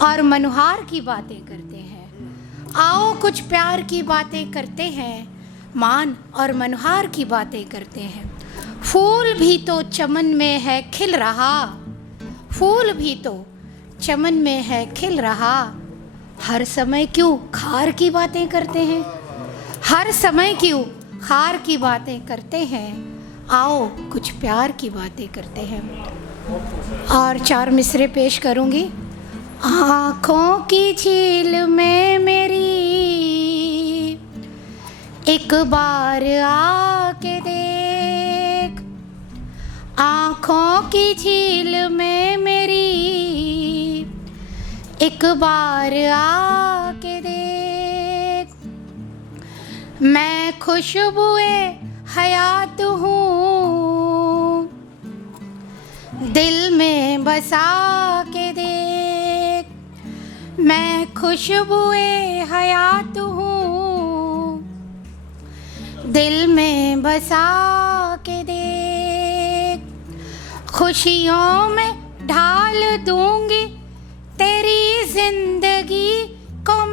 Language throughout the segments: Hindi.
और मनुहार की बातें करते हैं। आओ कुछ प्यार की बातें करते हैं, मान और मनुहार की बातें करते हैं। फूल भी तो चमन में है खिल रहा, फूल भी तो चमन में है खिल रहा। हर समय क्यों खार की बातें करते हैं, हर समय क्यों खार की बातें करते हैं। आओ कुछ प्यार की बातें करते हैं। और 4 मिसरे पेश करूंगी। आँखों की झील में मेरी एक बार आके देख, आँखों की झील में मेरी एक बार आके देख। मैं खुशबुए हयात हूँ, दिल में बसा के देख। मैं खुशबुए हयात हूँ, दिल में बसा के देख। खुशियों में ढाल दूंगी तेरी जिंदगी को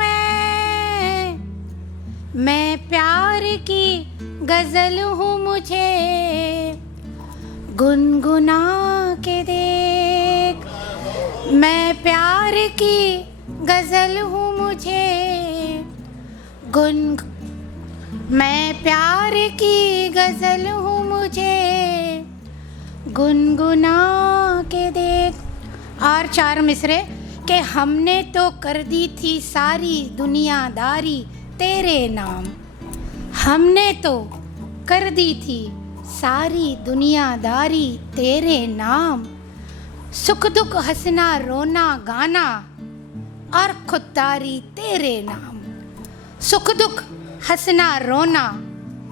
मैं प्यार की गजल हूँ, मुझे गुनगुना के देख। मैं प्यार की गजल हूँ, मुझे मैं प्यार की गजल हूँ, मुझे गुनगुना के देख। और 4 मिसरे कि हमने तो कर दी थी सारी दुनियादारी तेरे नाम, हमने तो कर दी थी सारी दुनियादारी तेरे नाम। सुख दुख हंसना रोना गाना और खुददारी तेरे नाम, सुख दुख हंसना रोना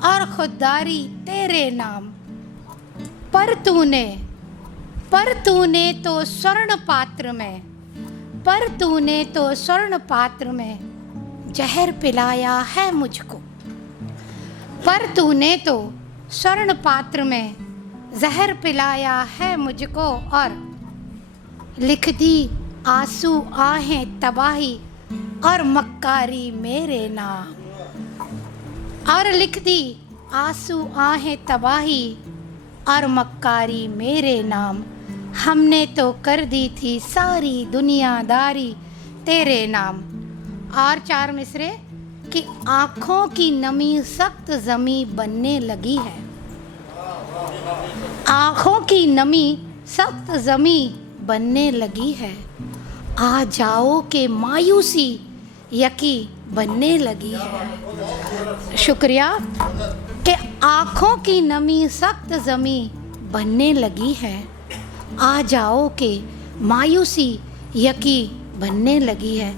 और खुददारी तेरे नाम। पर तूने तो स्वर्ण पात्र में, पर तूने तो स्वर्ण पात्र में जहर पिलाया है मुझको। पर तूने तो स्वर्ण पात्र में जहर पिलाया है मुझको। और लिख दी आंसू आहें तबाही और मक्कारी मेरे नाम, और लिख दी आंसू आहें तबाही और मक्कारी मेरे नाम। हमने तो कर दी थी सारी दुनियादारी तेरे नाम। और 4 मिसरे कि आँखों की नमी सख्त जमी बनने लगी है, आँखों की नमी सख्त जमी बनने लगी है। आ जाओ के मायूसी यकी बनने लगी है। शुक्रिया कि आँखों की नमी सख्त जमी बनने लगी है। आ जाओ के मायूसी यकी बनने लगी है।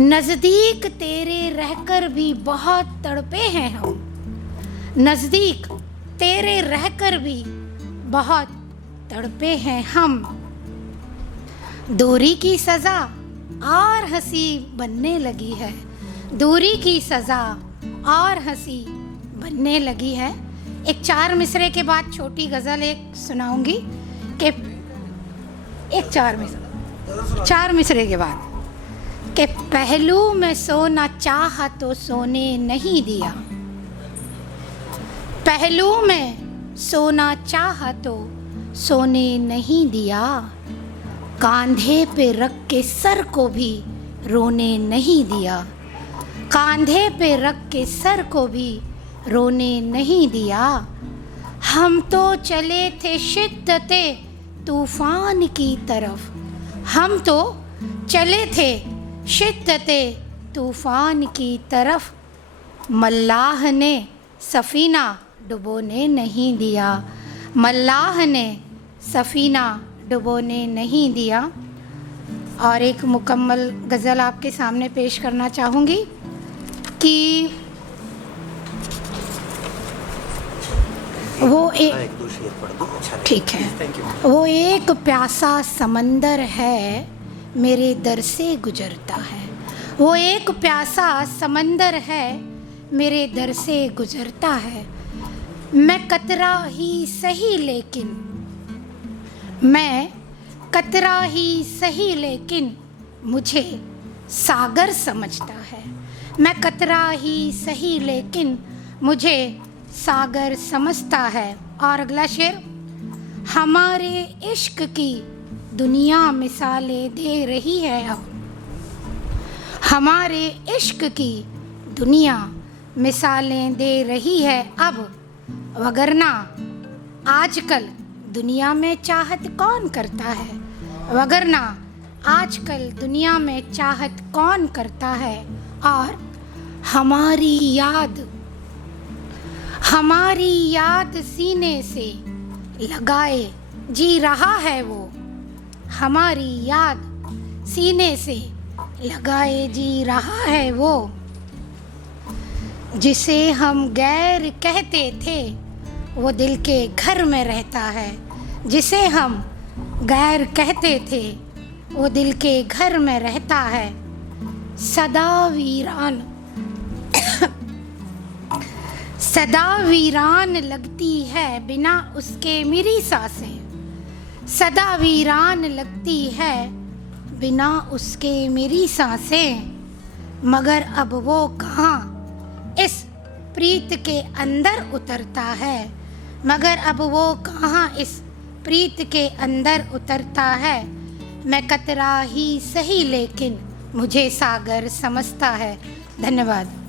नज़दीक तेरे रहकर भी बहुत तड़पे हैं हम, नज़दीक तेरे रहकर भी बहुत तड़पे हैं हम। दूरी की सज़ा और हंसी बनने लगी है, दूरी की सज़ा और हंसी बनने लगी है। एक 4 मिसरे के बाद छोटी गज़ल एक सुनाऊंगी कि एक 4 मिसरे के बाद कि पहलू में सोना चाहा तो सोने नहीं दिया, पहलू में सोना चाहा तो सोने नहीं दिया। कांधे पे रख के सर को भी रोने नहीं दिया, कांधे पे रख के सर को भी रोने नहीं दिया। हम तो चले थे शिद्दते तूफान की तरफ, हम तो चले थे शिद्दते तूफान की तरफ। मल्लाह ने सफ़ीना डुबोने नहीं दिया, मल्लाह ने सफ़ीना डुबोने नहीं दिया। और एक मुकम्मल गज़ल आपके सामने पेश करना चाहूँगी कि वो एक, ठीक है, वो एक प्यासा समंदर है मेरे दर से गुजरता है, वो एक प्यासा समंदर है मेरे दर से गुजरता है। मैं कतरा ही सही लेकिन, मैं कतरा ही सही लेकिन मुझे सागर समझता है। मैं कतरा ही सही लेकिन मुझे सागर समझता है। और अगला शेर, हमारे इश्क की दुनिया मिसालें दे रही है अब। हमारे इश्क की दुनिया मिसालें दे रही है अब, वगरना आजकल दुनिया में चाहत कौन करता है। वगरना आजकल दुनिया में चाहत कौन करता है। और हमारी याद सीने से लगाए जी रहा है वो। हमारी याद सीने से लगाए जी रहा है वो। जिसे हम गैर कहते थे वो दिल के घर में रहता है। जिसे हम गैर कहते थे वो दिल के घर में रहता है। सदा वीरान लगती है बिना उसके मेरी सांसें। सदा वीरान लगती है बिना उसके मेरी सांसें। मगर अब वो कहाँ इस प्रीत के अंदर उतरता है। मगर अब वो कहाँ इस प्रीत के अंदर उतरता है। मैं कतरा ही सही लेकिन मुझे सागर समझता है। धन्यवाद।